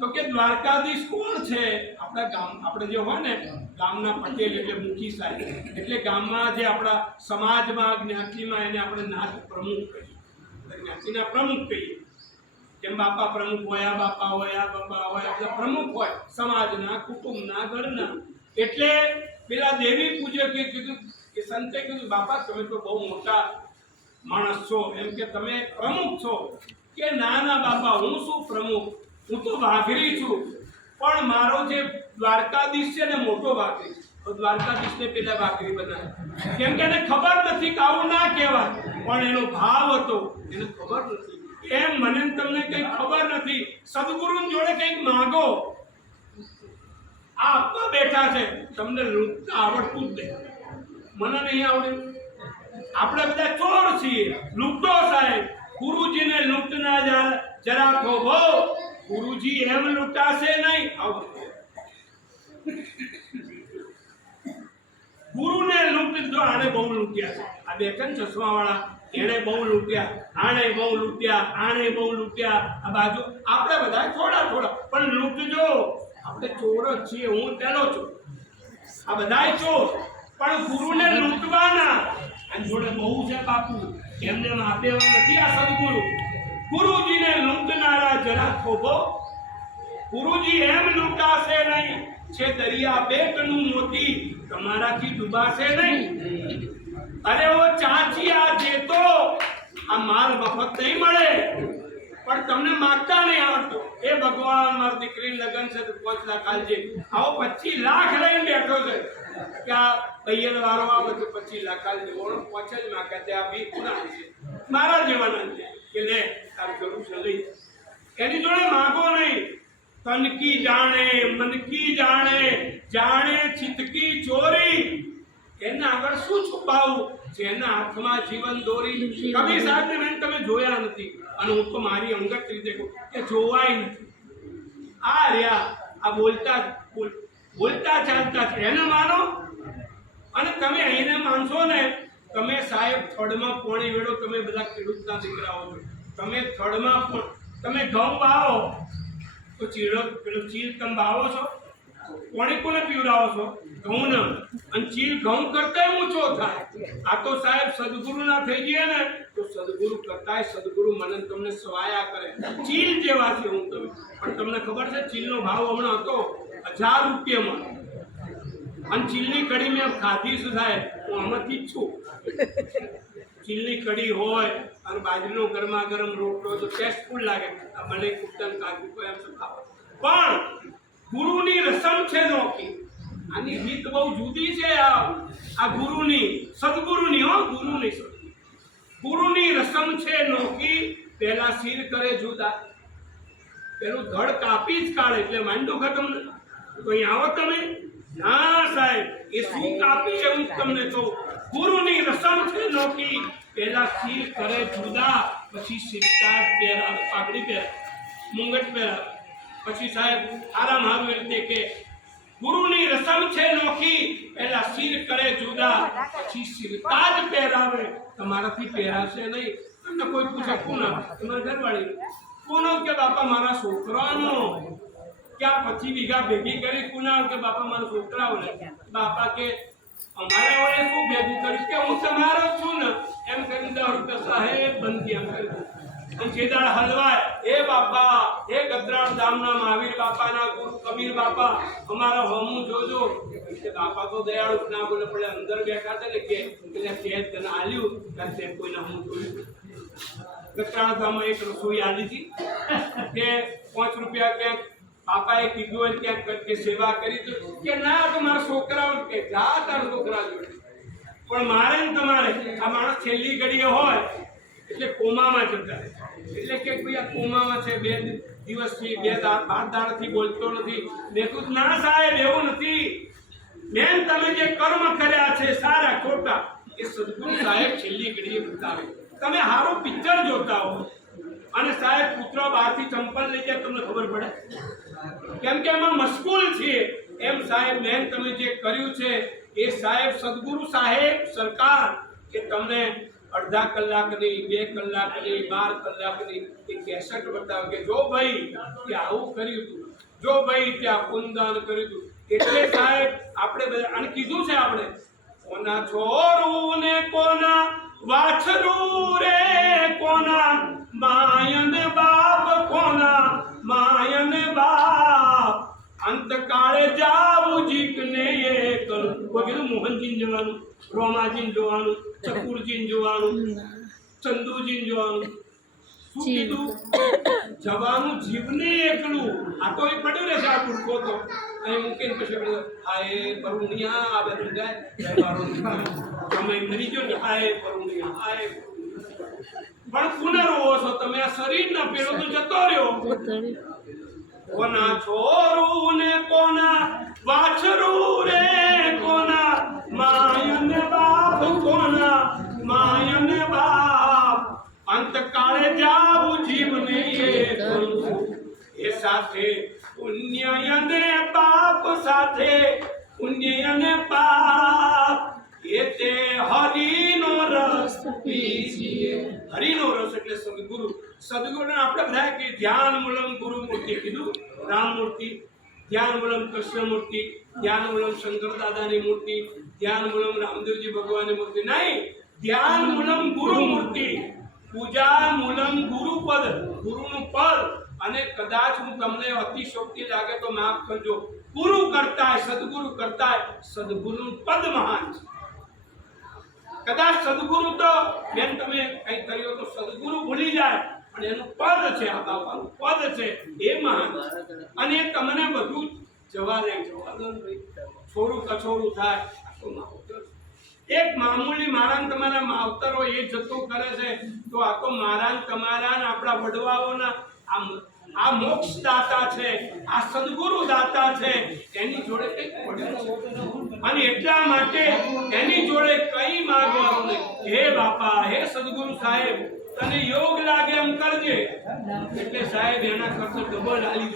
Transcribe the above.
તો કે દ્વારકાધીશ કોણ છે? આપણા ગામ, આપણે જે હોય ને, ગામના પટેલ એટલે મુખી સાહેબ. એટલે ગામમાં જે આપણા સમાજમાં જ્ઞાતિમાં એને આપણે નાથ પ્રમુખ કહીએ. જ્ઞાતિના પ્રમુખ કહીએ. જેમ બાપા પ્રમુખ હોય, આ બાપા હોય, આ બાપા હોય આપણા પ્રમુખ હોય, સમાજના, કુટુંબના, ઘરના. એટલે પેલા દેવી પૂજકે કીધું કે સંતે કીધું, બાપા, તમે તો બહુ મોટા માણસ છો. એમ કે, તમે પ્રમુખ છો. કે, ના ના, બાપા, હું શું પ્રમુખ? હું તો વાઘરી છું. પણ મારો જે દ્વારકાધીશ છે ને મોટો વાઘરી, તો દ્વારકાધીશને પેલા વાઘરી બનાવે. કેમ કે એને ખબર નથી કે આવું ના કહેવાય. પણ એનો ભાવ હતો. એને ખબર નથી. એમ મને તમને કંઈ ખબર નથી. સદગુરુ જોડે કંઈક માંગો. આ આપવા બેઠા છે. તમને લૂંટતા આવડતું જ નહીં. મને નહીં આવડે. આપણે બધા ચોર છીએ. લૂંટો સાહેબ. ગુરુજીને લૂંટના જરા થોભો. ગુરુજી એમ લૂંટાશે નહીં. ગુરુને લૂંટ જો આણે બહુ લૂંટ્યા છે. આ બે ત્રણ ચશ્મા વાળા એણે બહુ લૂંટ્યા, આણે બહુ લૂંટ્યા, આણે બહુ લૂંટ્યા. આ બાજુ આપણે બધા થોડા થોડા, પણ લૂંટજો. આપણે ચોર જ છીએ, હું તેનો છું. આ બધાય ચોર, પણ ગુરુને લૂંટવાના. અને જોડે બહુ છે બાપુ. એમને આપે એવા નથી આ સદગુરુ. ગુરુજીને લૂંટનારા જરા થોભો. ગુરુજી એમ લૂંટાશે નહીં. છે દરિયા બેટનું મોતી, તમારાથી ડૂબાશે નહીં. અરે ઓ ચાચિયા જે તો, આ માલ મફત નહીં મળે. પણ તમને માગતા નહીં આવડતું. એ ભગવાન, મારી દીકરી લગ્ન છે તો પાંચ લાખ આલજે આવો પચીસ લાખ લઈને બેઠો છે. કે આ પૈયલ વારો આવે તો પચીસ લાખ આલજે ઓળો પાંચ જ માગે તે આ બી પૂરા છે. મારા જેવાના છે. કે લે, તાર જરૂર છે, લઈ એની જોડે માગો નહીં. તનકી જાણે મનકી જાણે જાણે ચિતકી ચોરી. એના આગળ શું છુપાવું? જેના હાથમાં જીવન દોરી. કવિ સાથે મેં તમે જોયા નથી. અને હું તો મારી અંગત રીતે કહું કે જોવાય નથી. આ રહ્યા. આ બોલતા, બોલ- બોલતા ચાલતા છે. એને માનો. અને તમે અહીંને માનશો ને તમે સાહેબ થડમાં પોણી વેળો તમે બધા ખેડૂતના દીકરાઓ છો. તમે થડમાં પણ તમે ઘઉં વાવો, તો ચીડો પેલો ચીલ તમે વાવો છો? કોણે કોને પીવડાવો છો? ઘઉં ને. અને ચીલ ઘઉં કરતા ઊંચો થાય. આ તો સાહેબ સદગુરુ ના થઈ ગયા ને, તો સદગુરુ કરતાય સદગુરુ મને તમને સવાયા કરે. ચીલ જેવા છે હું તમે પણ તમને ખબર છે ચીલનો ભાવ હમણાં હતો હજાર રૂપિયામાં. અને ચીલની કડી મેં ખાધી શું થાય હું આમાંથી જ છું. ચીલની કઢી હોય અને બાજરીનો ગરમા ગરમ રોટલો તો ટેસ્ટફુલ લાગે. મને કુટન કાજુ કોઈ એમ ખાવ. પણ ગુરુની રસમ છે નોકી આની રીત બહુ જુદી છે આ. આ ગુરુની, સદગુરુની, હો, ગુરુની. ગુરુની રસમ છે નોકી પહેલા શિર કરે જુદા. પેલું ધડ કાપી જ કાઢે, એટલે માંડું ખતમ તો અહીં આવો તમે. ના, સાહેબ, એ શું કાપી છે હું તમને કહું. ગુરુની રસમ છે નોકી પહેલા શિર કરે, જુદા, પછી સિક્કા પહેરાવે પાઘડી પહેરાવે મુંગટ પહેરાવે પછી સાહેબ, આરામ હારું રીતે કે, ગુરુની રસમ છે નોખી. પહેલા શિર કરે, જુદા, પછી સિરતાજ પહેરાવે. તમારાથી પહેરાશે નહીં. તમને કોઈ પૂછે કોના તમારા ઘરવાળી? કોનો કે બાપા, મારા છોકરાનો. ક્યાં પચી વીઘા ભેગી કરી કુનાળ કે બાપા મારા છોકરાઓને બાપા કે અમારા વડે શું ભેગું કરીશ? કે હું તમારો છું ને એમ કરીને દસ રૂપિયા સાહેબ બંધી એમ કરી દીધું. અને જે દાડ હલવાય એ બાપા એ ગદરાળ ગામના મહાવીર બાપાના ગુરુ કબીર બાપા અમારા હોમું જોજો. કે બાપા તો દયાળુ ના બોલે પડે અંદર બેઠા છે ને કે એટલે કે તને આલ્યું ત્યારે તે કોઈને હું જોયું? ગદરાળ ધામમાં એક રસોઈ આલી હતી કે પાંચ રૂપિયા ક્યાંક બાપાએ કીધું હોય ક્યાંક કે સેવા કરી તો કે ના તો મારા છોકરાઓ કે જા તારા છોકરા જોડે. પણ મારે ને તમારે, આ માણસ છેલ્લી ઘડીએ હોય, એટલે કોમામાં જતા એટલે કે ભાઈ આ કોમામાં છે, બે દિવસથી, બે બાર દાડાથી બોલતો નથી. મેં કીધું, ના સાહેબ, એવું નથી. બેન તમે જે કર્મ કર્યા છે, સારા, ખોટા, એ સદગુરુ સાહેબ છેલ્લી ઘડીએ બતાવે. તમે સારું પિક્ચર જોતા હો. અને સાહેબ પુત્ર બહારથી ચંપલ લઈ જાય, તમને ખબર પડે? કેમ કે એમાં મશગુલ છીએ એમ સાહેબ બેન તમે જે કર્યું છે, એ સાહેબ સદગુરુ સાહેબ સરકાર, કે તમને અડધા કલાકની બે કલાકની બાર કલાકની એ કેસેટ બતાવે કે જો ભાઈ કે આવું કર્યું હતું, જો ભાઈ ત્યાં પુનદાન કર્યું હતું. એટલે સાહેબ, આપણે બધા, અને કીધું છે આપણે, કોના છોરું ને કોના વાછરું રે, કોના માયન બાપ અંતકાળે જાવું જીકને એ કરું કીધું મોહનજીને જોવાનું રોમાજીને જોવાનું ચકુરજીને જોવાનું ચંદુજીને જોવાનું. શું કીધું? જવાનું જીવને એકલું. આ તો એ પડ્યું રહેશે આ ટૂંકો તો. અહીં મૂકીને પછી હાય પરુણિયા આ બધું જાય. તમે મરી ગયો ને હાય પરુણિયા હાય. પણ પુનર્વો છો તમે આ શરીરના પેલો તો જતો રહ્યો. કોના છોરું ને કોના વાછરું રે કોના? માયન બાપ કોના? માયન બાપ? અંતકાળે જાવું જીવને એ સાથે પુણ્ય અને પાપ સાથે પુણ્ય અને પાપ. એ તે હરિનો રસ પીજીએ. હરિનો રસ એટલે સદગુરુ. સદગુરુ આપણે બધા કે ધ્યાન મૂલમ ગુરુ મૂર્તિ કીધું? રામ મૂર્તિ ધ્યાન મૂલમ કૃષ્ણ મૂર્તિ શંકર દાદાની મૂર્તિ ધ્યાન મૂલમ રામદેવજી ભગવાનની મૂર્તિ નહીં ધ્યાન મૂલમ ગુરુ મૂર્તિ પૂજા મૂલમ ગુરુપદ, ગુરુનું પદ. અને કદાચ હું તમને અતિશોક્તિ લાગે તો માફ કરજો. ગુરુ કરતા સદગુરુ કરતા સદગુરુનું પદ મહાન છે. કદાચ સદગુરુ તો, બેન તમે કઈ કર્યો તો સદગુરુ ભૂલી જાય. પણ એનું પદ છે આ બાપાનું પદ છે. એ મહાન અને તમને બધું જવા દે, જવા દો કછોડું થાય. એક મામૂલી મારા તમારા માવતરો એ જતું કરે છે, તો આ તો મારા તમારા આપણા વડવાઓના આ આ મોક્ષ દાતા છે, આ સદગુરુ દાતા છે. એની જોડે કંઈક અને એટલા માટે એની જોડે કઈ માગવાનું નહીં. હે બાપા, હે સદગુરુ સાહેબ તને યોગ લાગે એમ કરજે. એટલે સાહેબ એના કરતો ડબલ આલી